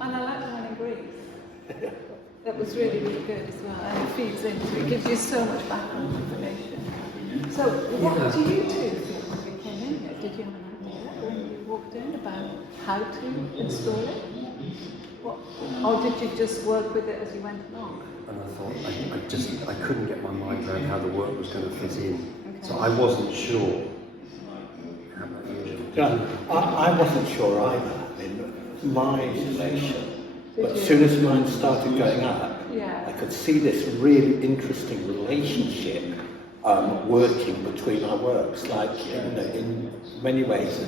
And I like the one in Greece. That was really, really good as well. And it feeds into it, gives you so much background information. So, what do you two feel when you came in here? Did you have an idea when you walked in about how to install it? Or did you just work with it as you went along? And I thought, I couldn't get my mind around how the work was going to fit in. Okay. So I wasn't sure. Yeah, I wasn't sure either in my installation. But as soon as mine started going up, I could see this really interesting relationship working between our works. Like, in many ways,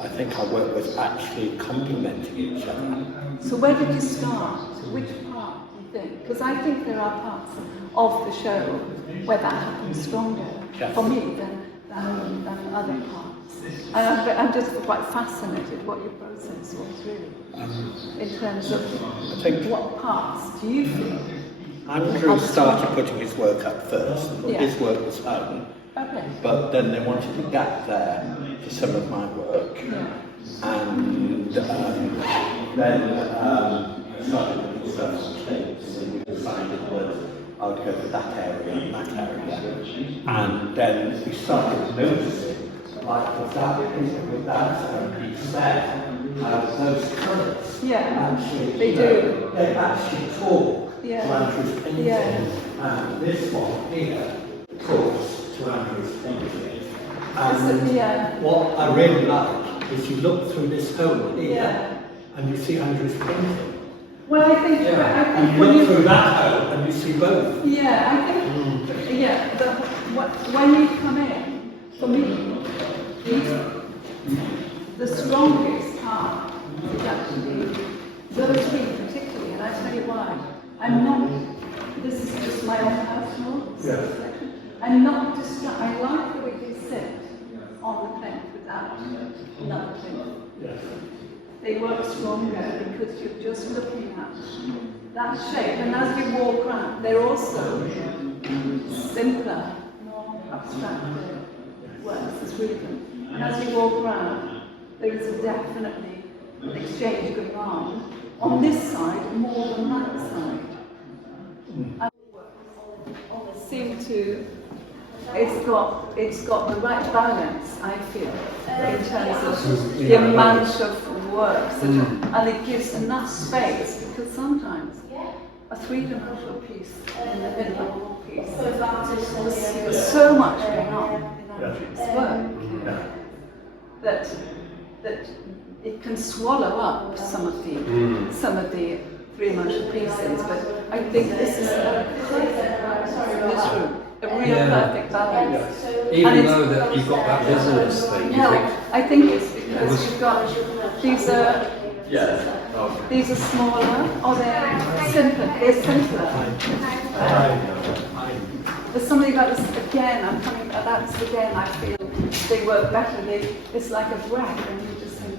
I think our work was actually complementing each other. So where did you start? Which part do you think? Because I think there are parts of the show where that happens stronger for me than other parts. And I'm just quite fascinated what your process was really, in terms of what parts do you feel? Andrew started putting his work up first. His work was home, but then they wanted a gap there for some of my work. And then I started putting stuff on tapes, and we decided that I would go for that area and that area. And then we started noticing, like with that piece there, those colours actually they actually talk to Andrew's painting, and this one here talks to Andrew's painting. And what I really like is you look through this hole here and you see Andrew's painting. Well, I think and you look through that hole and you see both. Yeah, I think when you come in, for me, the strongest part is actually those three particularly, and I tell you why. I'm not, this is just my own personal reflection, I'm not distracted. I like the way they sit on the plinth without another plinth. They work stronger because you're just looking at that shape, and as you walk around, they're also simpler, more abstracted works. It's really good. And as you walk around, there is definitely an exchange going on this side more than that side. And it seems to, it's got the right balance, I feel, in terms of the amount of works, and it gives enough space, because sometimes a three-dimensional piece in the middle of a wall piece, there's so much going on in Andrew's work that it can swallow up some of the three-dimensional pieces. But I think this is a perfect balance in this room, a real perfect balance. Even though that you've got that business thing, I think it's because you've got these are smaller, or they're simpler. They're simpler. There's something about this again. I'm coming back. That's again. I feel they work better. It's like a breath, and you just think.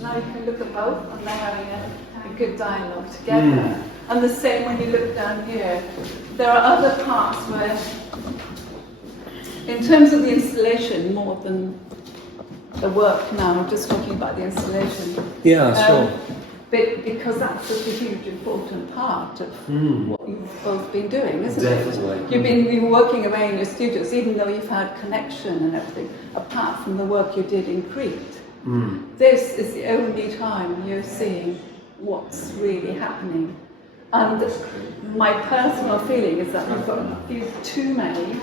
Now you can look at both, and they're having a good dialogue together. And the same when you look down here. There are other parts where, in terms of the installation, more than the work now, I'm just talking about the installation. Sure. But because that's such a huge, important part of what you've both been doing, isn't it? You've been working away in your studios, even though you've had connection and everything, apart from the work you did in Crete. This is the only time you're seeing what's really happening. And my personal feeling is that you've got a few too many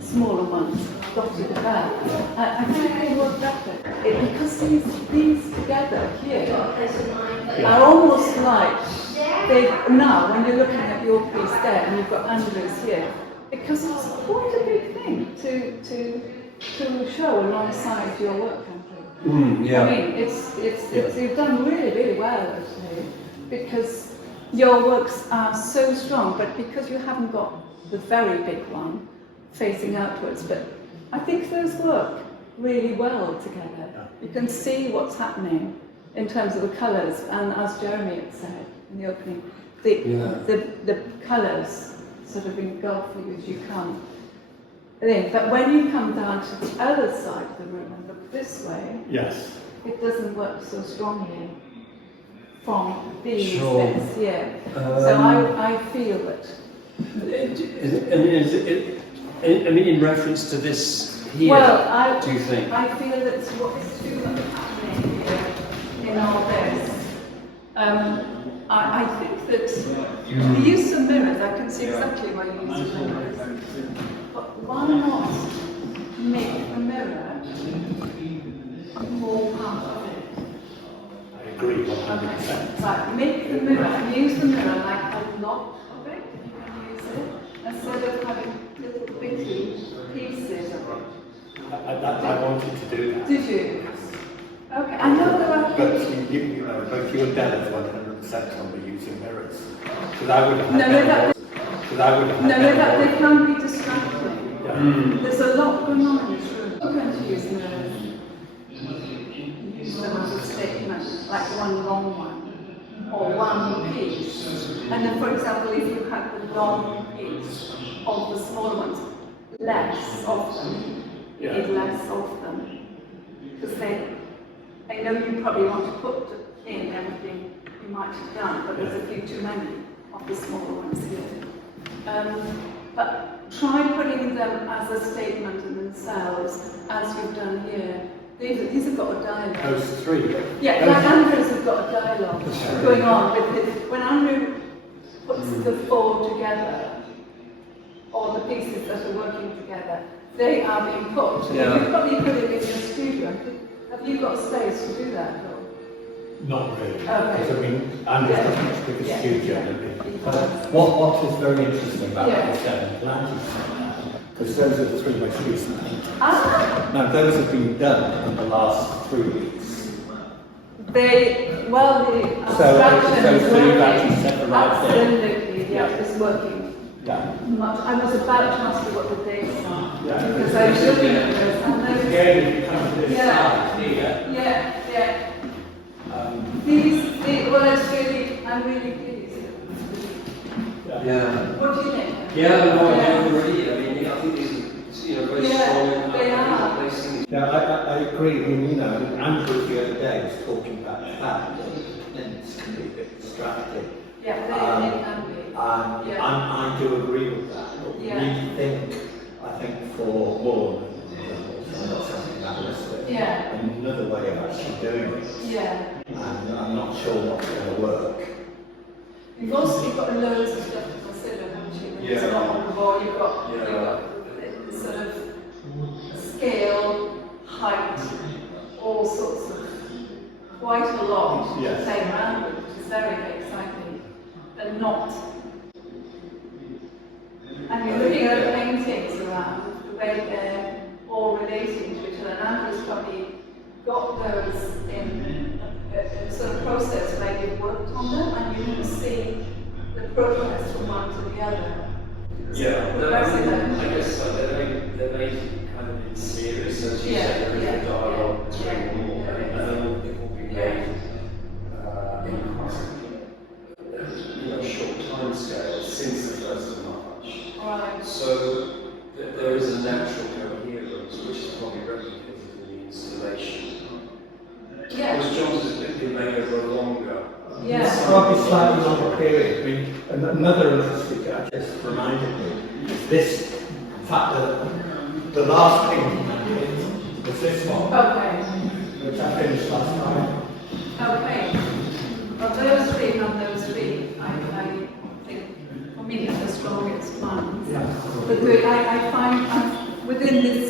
smaller ones dotted about. I think they work better. Because these together here are almost like now when you're looking at your piece there and you've got Andrew's here, because it's quite a big thing to show alongside your work, Andrew. I mean, it's you've done really, really well actually, because your works are so strong, but because you haven't got the very big one facing outwards, but I think those work really well together. You can see what's happening in terms of the colours, and as Jeremy had said in the opening, the colours sort of engulf you as you come in. But when you come down to the other side of the room and look this way, it doesn't work so strongly. from these Sure. bits, yeah. So I feel that. I mean, in reference to this here, Well, do you think? I feel that what is too much happening here in all this. I think that the use of mirrors, I can see exactly why you use mirrors. But why not make the mirror more part of it? I agree 100%. Okay. Right, make the mirror, and use the mirror like a lot of it, you can use it, instead of having little bitty pieces of it. I wanted to do that. Did you? Okay, I know there are But you know, both you and Dell is 100% on the using mirrors. Because I would have had they can be distracting. Yeah. There's a lot going on in this room. I'm going to use mirrors. Use them as a statement, like one long one, or one piece. And then, for example, if you had the long piece of the small ones, less of them, you need less of them. Because I know you probably want to put in everything you might have done, but there's a few too many of the smaller ones here. But try putting them as a statement in themselves, as you've done here. These have got a dialogue. Those three. Yeah, like Andrew's have got a dialogue going on with his. When Andrew puts the four together, or the pieces that are working together, they are being put. Yeah. You probably could have in your studio. Have you got space to do that, Phil? Not really. Okay. Because I mean, Andrew's got a much bigger studio than me. What is very interesting about Yeah. the 7 planting, because those are the 3 most recent paintings. Ah, Now those have been done in the last 3 weeks. the abstraction so is you've working. actually separated it. Absolutely, Yeah. it's working. Yeah. Much. I was about to ask you what the dates are, Yeah. because I was looking at this and those. Again, if you come to this Yeah. side here, Yeah. Well, it's really, I'm really pleased. Yeah. What do you think? Yeah, no, I do agree. I mean, I think these are, very strong. They are. yeah, I agree. I mean, you know, Andrew the other day was talking about the fact that it's can be a bit distracting. Yeah, they can be. I do agree with that. But we Yeah. need to think, I think, for more than not something realistic. Yeah. Another way of actually doing it. Yeah. And I'm not sure what's going to work. You've also got loads of stuff to consider, haven't you? When it's Yeah. not on the board, you've got the sort of scale, height, all sorts of quite a lot Yes. to play around with, which is very, very exciting. And not. And you're looking at the paintings around, the way they're all relating to each other. And Andrew's probably got those in a sort of process where you've worked on them and you can see the progress from one to the other. Yeah, Progressing them. I guess so. They're very kind of in series, as you said, there is a dialogue between them all, and then it will be made in quite short time scale since the 1st of March. Right. So there is a natural coherence which is probably replicated in the installation. Yeah. Whereas John's has been made over a longer. Yeah. It's probably slightly longer period. I mean, another interesting that just reminded me is this fact that the last painting I did was this one, Okay. which I finished last night. Okay. Well, those three and those three, I think, for me, are the strongest ones. Yeah. But I find within this.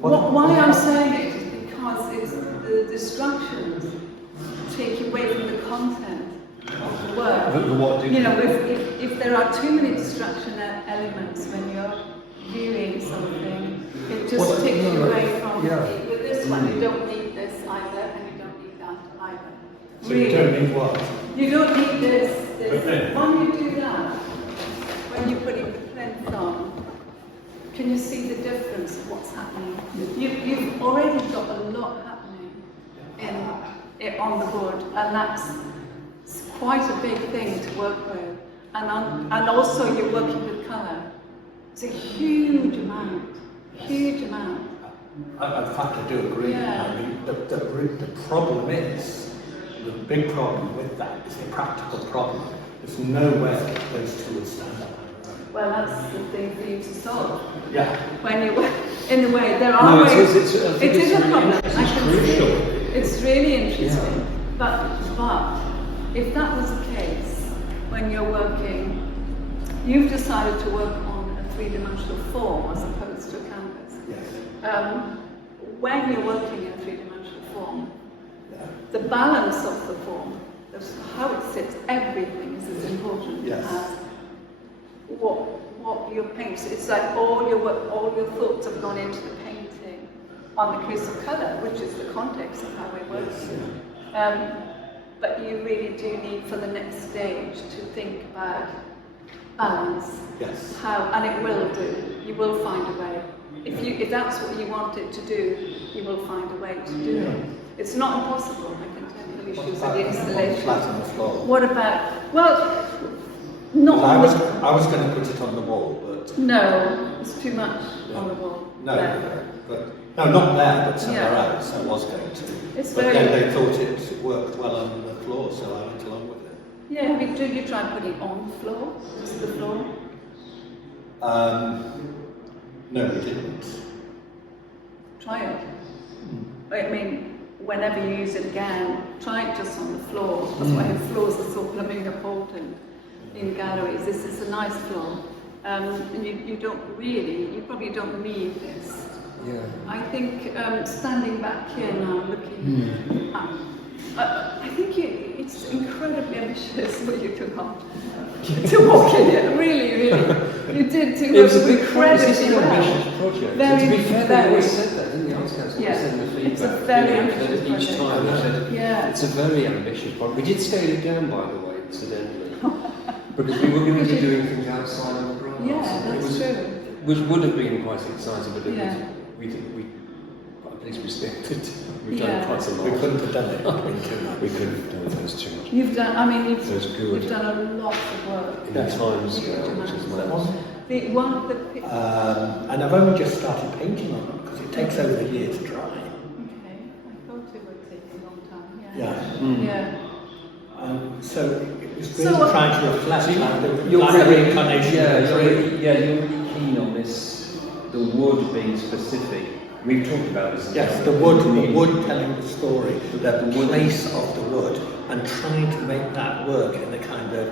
Why I'm saying it is because it's the distractions take you away from the content of the work. The what do You know, if there are too many distraction elements when you're viewing something, it just takes you away from it. With this one, you don't need this either, and you don't need that either. So you don't need what? You don't need this. Okay. When you do that, when you're putting the plinth on, can you see the difference of what's happening? You've already got a lot happening on the board, and that's quite a big thing to work with. And also you're working with colour. It's a huge amount, In fact, I do agree. Yeah. I mean, the problem is, the big problem with that is the practical problem. There's no way those two would stand up. Well, that's the thing for you to solve. Yeah. When you, in a way, there are ways. It is a problem. It's I can crucial. see. It's really interesting. But if that was the case, when you're working, you've decided to work on a three-dimensional form as opposed to a canvas. Yes. When you're working in a three-dimensional form, the balance of the form, how it sits, everything is as important Yes. as what your paints. It's like all your thoughts have gone into the painting on the case of colour, which is the context of how we're working. But you really do need for the next stage to think about balance. Yes. And it will do. You will find a way. If that's what you want it to do, you will find a way to do it. It's not impossible. I can tell you issues with the installation. Flat on the floor. What about? Well, not. I was going to put it on the wall, but No, it's too much on the wall. no, There. no, not there, but somewhere Yeah. else. I was going to. It's But very. then they thought it worked well on the floor, so I went along with it. Yeah, did you try putting it on the floor? Just the floor? No, we didn't. Try it. I mean, whenever you use it again, try it just on the floor. That's why the floors are so blooming important in galleries. This is a nice floor. And you probably don't need this. Yeah. I think standing back here now, looking I think it's incredibly ambitious what you took on to walk in it. Really, really. You did too. It was a big incredibly well. ambitious project. Very, to be fair, they very. always said that, didn't the Arts Council? Yeah. Said in the feedback. It's a very you know, ambitious that each project. time they said, Yeah. it's a very ambitious project. We did scale it down, by the way, incidentally, because we were going to be doing things outside of the grounds. Yeah, that's true. Which would have been quite exciting, but Yeah. at least we sticked it. We've done Yeah. quite a lot. We couldn't have done it. It's been too much. We couldn't have done it. It was too much. You've done. I mean, So it's good. you've done a lot of work. In the time scale, which is nice. The one of the pictures. And I've only just started painting on them because it takes over a year to dry. Okay, I thought it would take a long time. Yeah. Yeah. So it was So, really trying to reflect like the You're like the really, reincarnation of the tree. you're really keen on this, the wood being specific. We've talked about this. Yes, the wood telling the story, the place of the wood, and trying to make that work in a kind of,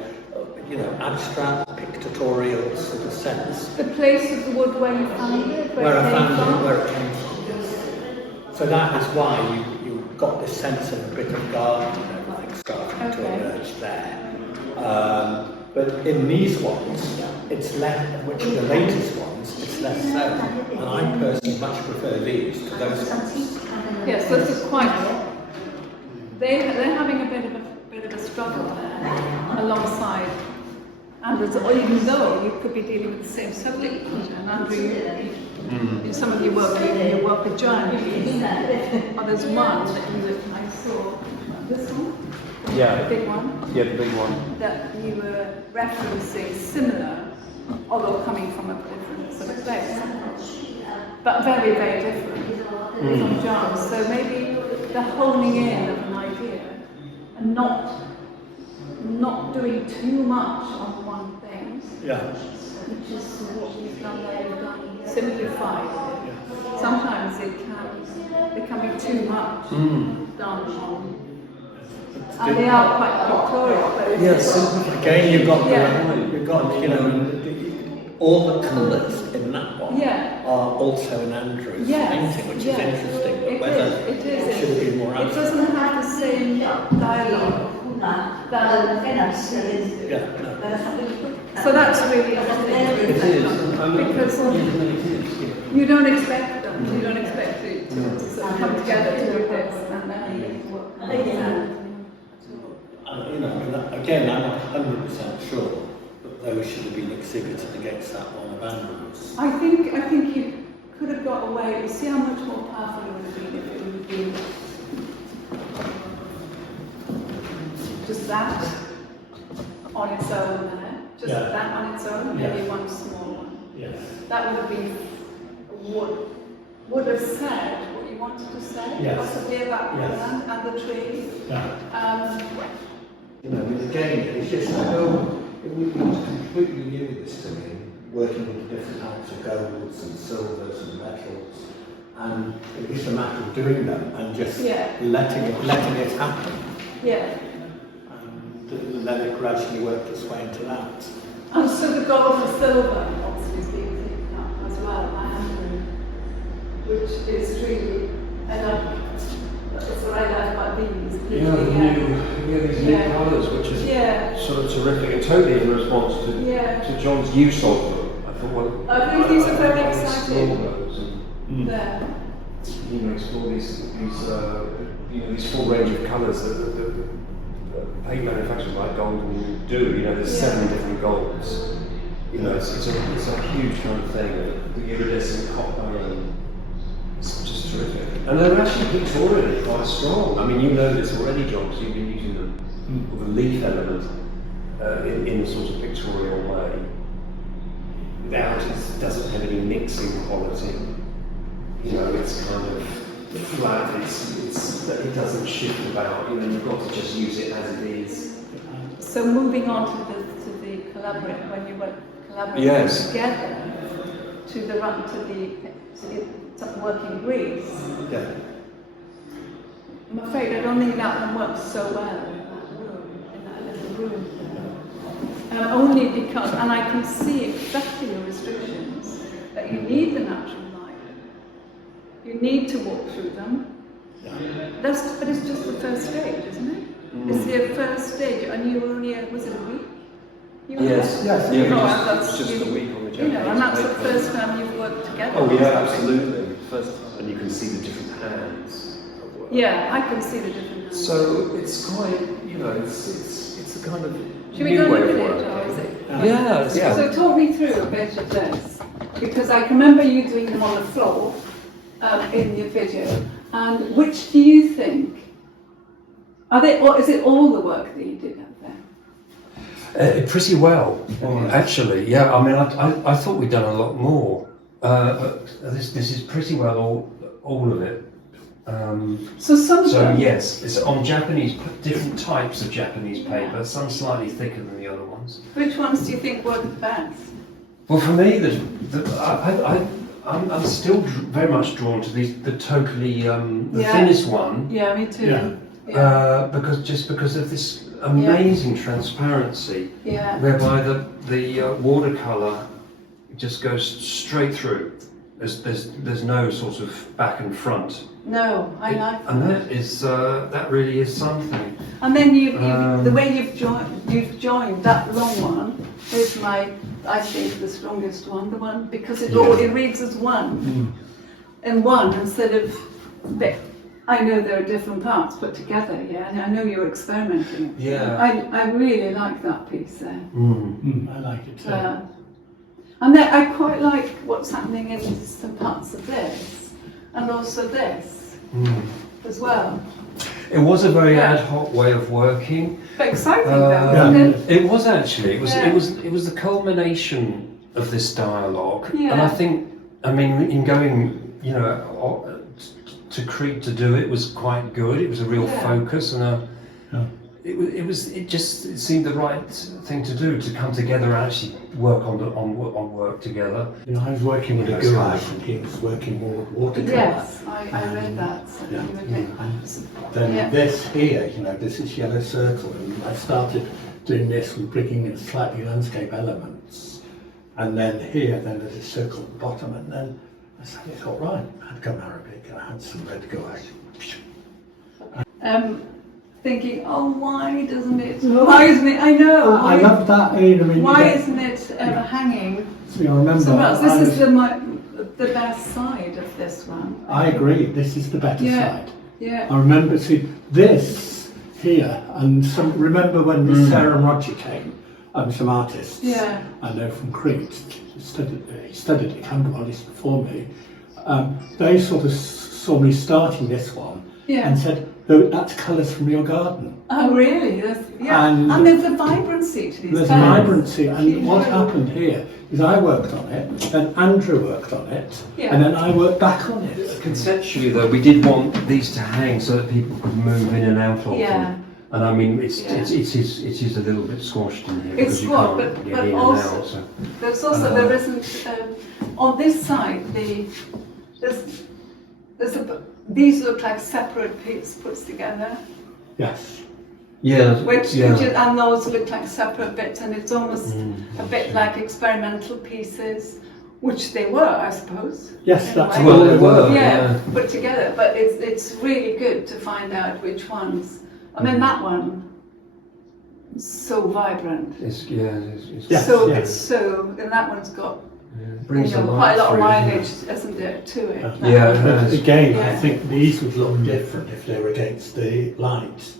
abstract, pictorial sort of sense. The place of the wood where you found it, Where I it came found from? it, where it came from. So that is why you got this sense of a bit of garden and everything starting to emerge there. But in these ones, it's less, which are the latest ones, it's less so. And I personally much prefer these to those ones. Yes, this is quite. They're having a bit of a struggle there alongside. And even though you could be dealing with the same subject, and Andrew, in some of your work, you work with giant trees. Or there's one that I saw. This one. Yeah. The big one. Yeah, the big one. That you were referencing similar, although coming from a different sort of place, but very, very different from John's. So maybe the honing in of an idea and not doing too much on one thing, Yeah. which is what you've done there. You've done simplified. Sometimes it can be too much done on. And they are quite pictorial. But Yes. Again, you've got Yeah. all the colours in that one Yeah. are also in Andrew's Yes, painting, which yes. is interesting. But It whether is, it is. should have been more It abstract. doesn't have the same dialogue. Yeah, no. So that's really interesting. It is. Because you don't expect them. You don't expect it to sort of come together to do this and then make it work. Again, I'm not 100% sure that those should have been exhibited against that one of Andrew's. I think you could have got away. You see how much more powerful it would have been if it would have been just that on its own there. Just that on its own, maybe one small one. Yes. That would have been wood would have said what you wanted to say, Yes. possibly about the Yes. land and the tree. Yeah. You know, and again, it's just so, it was completely new this to me, working with different types of golds and silvers and metals. And it is a matter of doing them and just letting it happen. Yeah. And then it gradually worked its way into that. And so the gold and silver obviously is being picked up as well, Andrew, which is really, and that's what I like about these. These new colours, which is sort of terrific, and totally in response to John's use of them. I thought, well, I think these are very I exciting. explore those and, There. explore these full range of colours that the paint manufacturers like Golden do. There's 7 different golds. It's a huge kind of thing. The iridescent copper, and it's just terrific. And they're actually pictorially quite strong. I mean, you know this already, John, because you've been using them with a leaf element in a sort of pictorial way. Without it doesn't have any mixing quality. It's kind of flat. It doesn't shift about. You've got to just use it as it is. So moving on to the collaborate, when you were collaborating together to the working breeze. Yeah. I'm afraid I don't think that one works so well in that little room. Only because, and I can see exactly your restrictions, that you need the natural light. You need to walk through them. But it's just the first stage, isn't it? It's the first stage, and you were only, was it a week? Yes. That's just a week on the Japanese and that's the paper. first time you've worked together. Oh yeah, absolutely. First time, and you can see the different hands. Yeah, I can see the difference. So it's quite, it's a kind of Should we go new way look of at it, working. or is it? Yeah. So talk me through a bit of this, because I can remember you doing them on the floor in your video. And which do you think are they, or is it all the work that you did up there? Pretty well, actually. Yeah, I mean, I thought we'd done a lot more. But this is pretty well all of it. So some of them. Yes, it's on different types of Japanese paper. Some slightly thicker than the other ones. Which ones do you think work best? Well, for me, I'm still very much drawn to the totally the thinnest one. Yeah, me too. Because of this amazing transparency, whereby the watercolor just goes straight through. There's no sort of back and front. No, I like that. And that really is something. And then the way you've joined that long one is I think the strongest one, the one because it reads as one, and one instead of. I know there are different parts put together, and I know you're experimenting. Yeah. I really like that piece there. I like it too. And then I quite like what's happening in some parts of this, and also this as well. It was a very ad hoc way of working. But exciting though, wasn't it? It was actually. It was the culmination of this dialogue, and I think, in going, to Crete to do it was quite good. It was a real focus, and it seemed the right thing to do, to come together and actually work on work together. I was working with a guy, and he was working more with watercolor. Yes, I read that. So Then this here, this is Yellow Circle, and I started doing this with bringing in slightly landscape elements. And then here, then there's a circle at the bottom, and then I thought, right, I'd come Arabic, and I had some red gouache. Thinking, why isn't it? I know. I love that. Why isn't it ever hanging? I remember. This is the best side of this one. I agree. This is the better side. Yeah. I remember this here, and remember when Sarah and Roger came, some artists. Yeah. I know from Crete. He studied at Camberwellis before me. They sort of saw me starting this one and said, "That's colours from your garden." Oh, really? Yeah, and there's a vibrancy to these There's colours. vibrancy, and what happened here is I worked on it, then Andrew worked on it, and then I worked back on it. Conceptually, though, we did want these to hang so that people could move in and out of Yeah. them. And I mean, it is a little bit squashed in here It's because you squashed, can't get but in also and out. So. there's also there isn't on this side these look like separate pieces put together. Yes. Yeah. And those look like separate bits, and it's almost a bit like experimental pieces, which they were, I suppose. Yes, that's way. Well, they were. Yeah, put together, but it's really good to find out which ones. I mean, that one is so vibrant. It's Yes, And that one's got brings a quite a lot of through, mileage, isn't it, to it? Yeah, it But has. again, Yeah. I think these would look different if they were against the light.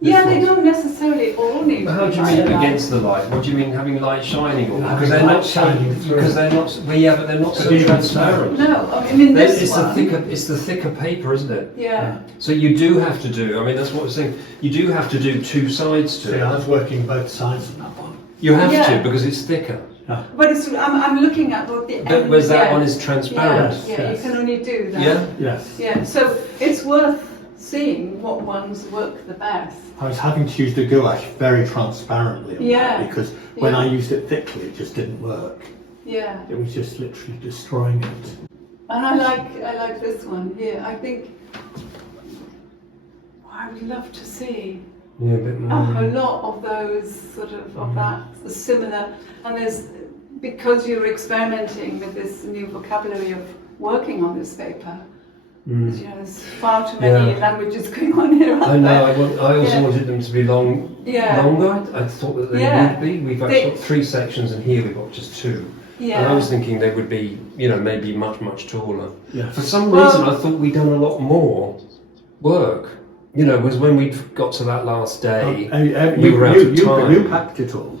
Yeah, they don't necessarily all need. But how do you mean against the light? What do you mean having light shining on? Having Because they're light not so. shining through. Because they're not. Well, yeah, but they're not so transparent. No, I mean this It's one. the thicker paper, isn't it? Yeah. So you do have to do. I mean, that's what we're saying. You do have to do two sides to See, it. I was working both sides on that one. You have Yeah. to because it's thicker. But I'm looking at what the But end. whereas that yeah. one is transparent. Yeah, Yes. you can only do that. Yeah. Yes. Yeah, so it's worth seeing what ones work the best. I was having to use the gouache very transparently on Yeah. that because when Yeah. I used it thickly, it just didn't work. Yeah, It was just literally destroying it. and I like this one here. I think I would love to see Yeah, a bit more. a lot of those sort of that similar. And there's because you're experimenting with this new vocabulary of working on this paper. You know, there's far too many Yeah. languages going on here. I aren't know. there? I also Yeah. wanted them to be longer. I thought that they Yeah. would be. We've They- actually got 3 sections, and here we've got just 2. Yeah. And I was thinking they would be, maybe much taller. Yeah. For some Well- reason, I thought we'd done a lot more work. Was when we got to that last day, we were out of time. You packed it all.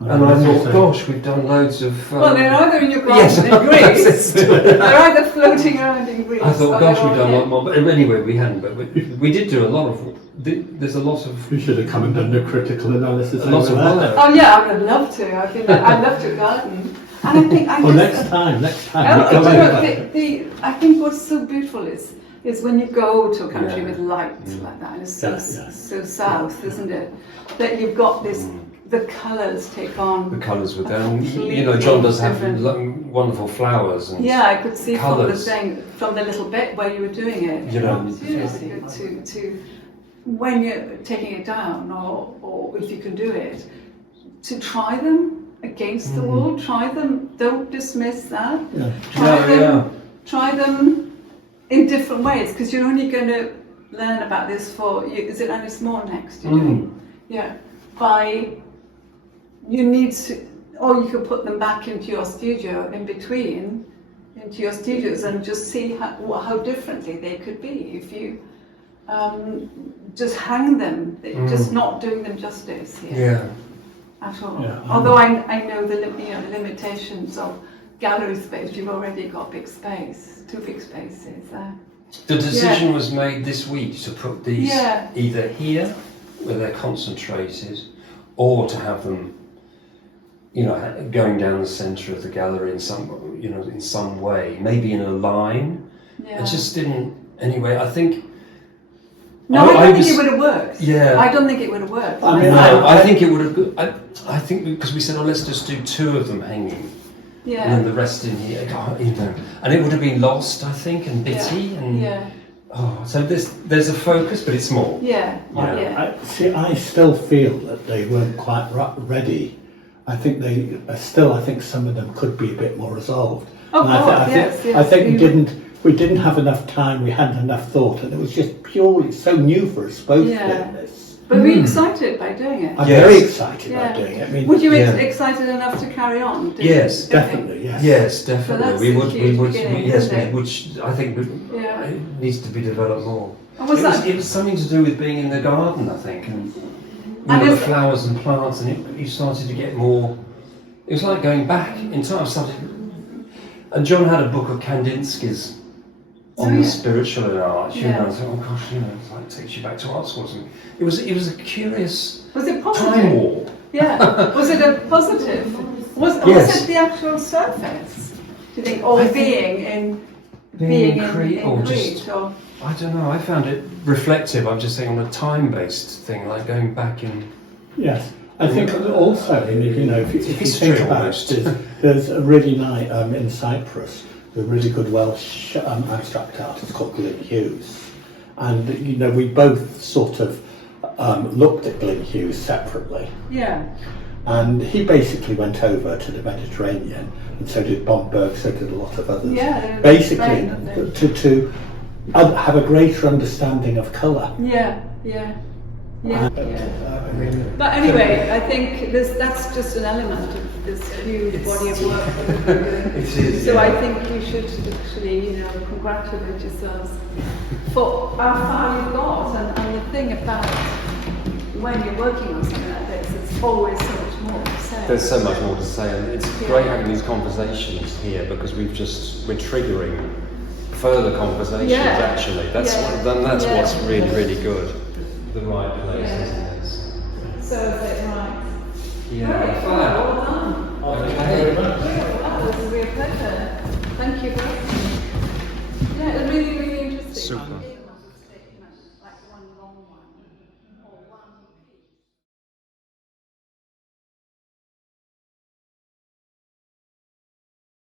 And I thought, gosh, we've done loads of. Well, they're either in your garden Yes, in Greece. They're either floating around in Greece. I thought, or gosh, they're we've done a all lot more. But anyway, we hadn't. But we did do a lot of. There's a lot of. We should have come and done the critical analysis. A lot of over there. work. Oh yeah, I would love to. I'd love to garden. And I think Well, next time. do we you go know, over. I think what's so beautiful is when you go to a country Yeah. with light like that, and it's so, Yeah. so south, isn't it? That you've got this, the colours take on. The colours were a down. completely John does have different- wonderful flowers and. Yeah, I could see colours. from the little bit where you were doing it. It's really good to when you're taking it down, or if you can do it, to try them against the wall. Try them. Don't dismiss that. Yeah. Try them in different ways, because you're only going to learn about this is it Annie Small next? You're doing? Yeah. You need to, or you could put them back into your studio into your studios, and just see how differently they could be if you just hang them. Just not doing them justice here. Yeah. At all. Yeah. Although I know the limitations of gallery space. You've already got big space, 2 big spaces there. The decision was made this week to put these Yeah. either here, where they're concentrated, or to have them, going down the centre of the gallery in some way, maybe in a line. Yeah. It just didn't. Anyway, I think. No, I don't think it would have worked. Yeah. I don't think it would have worked. I mean, No, I think it would have. I think because we said, let's just do 2 of them hanging, and then Yeah. the rest in here. And it would have been lost, I think, and bitty, and Yeah. so there's a focus, but it's small. Yeah. Yeah. I still feel that they weren't quite ready. I think I think some of them could be a bit more resolved. Oh, And God, yes. I think we didn't have enough time, we hadn't enough thought, and it was just purely so new for us both Yeah. doing this. But were you excited by doing it? I'm Yes. very excited Yeah. about doing it. I mean, Would you Yeah. excited enough to carry on? Yes, definitely, yes. Yes, definitely. that's we a would. huge beginning, Yes, isn't it? which I think Yeah. it needs to be developed more. And was that- It was something to do with being in the garden, I think, and And the is- flowers and plants, and you started to get more. It was like going back in time. And John had a book of Kandinsky's on the spiritual in art. You Yeah. know, I thought, oh gosh, you know, it's like takes you back to art school or something. It was a curious Was it positive? time warp. Yeah. Was it a positive? Was Yes. it the actual surface? Do you think, or I think being in Crete, or Crete, just, or I don't know, I found it reflective. I'm just saying on a time-based thing, like going back in. Yes, I think also, you know, if you History think about almost. it, there's a really nice, in Cyprus, a really good Welsh abstract artist called Lliw. And, you know, we both sort of looked at Lliw separately. yeah, And he basically went over to the Mediterranean, and so did Bomberg, so did a lot of others. Yeah, basically, right, to have a greater understanding of colour. yeah. I mean, But anyway, I think that's just an element of this huge body of work that we're doing. It is, So yeah. I think you should actually, you know, congratulate yourselves for how far you've got. And the thing about when you're working on something like this, there's always so much more to say. There's so much more to say, and it's great having these conversations here because we're triggering further conversations. Yeah. Actually, that's Yeah. what's really, really good. The right place, Yeah. isn't it? So is it right? Yeah. Great. Well done. thank you very much. That was a real pleasure. Thank you very much. Yeah, it was really, really interesting. Super.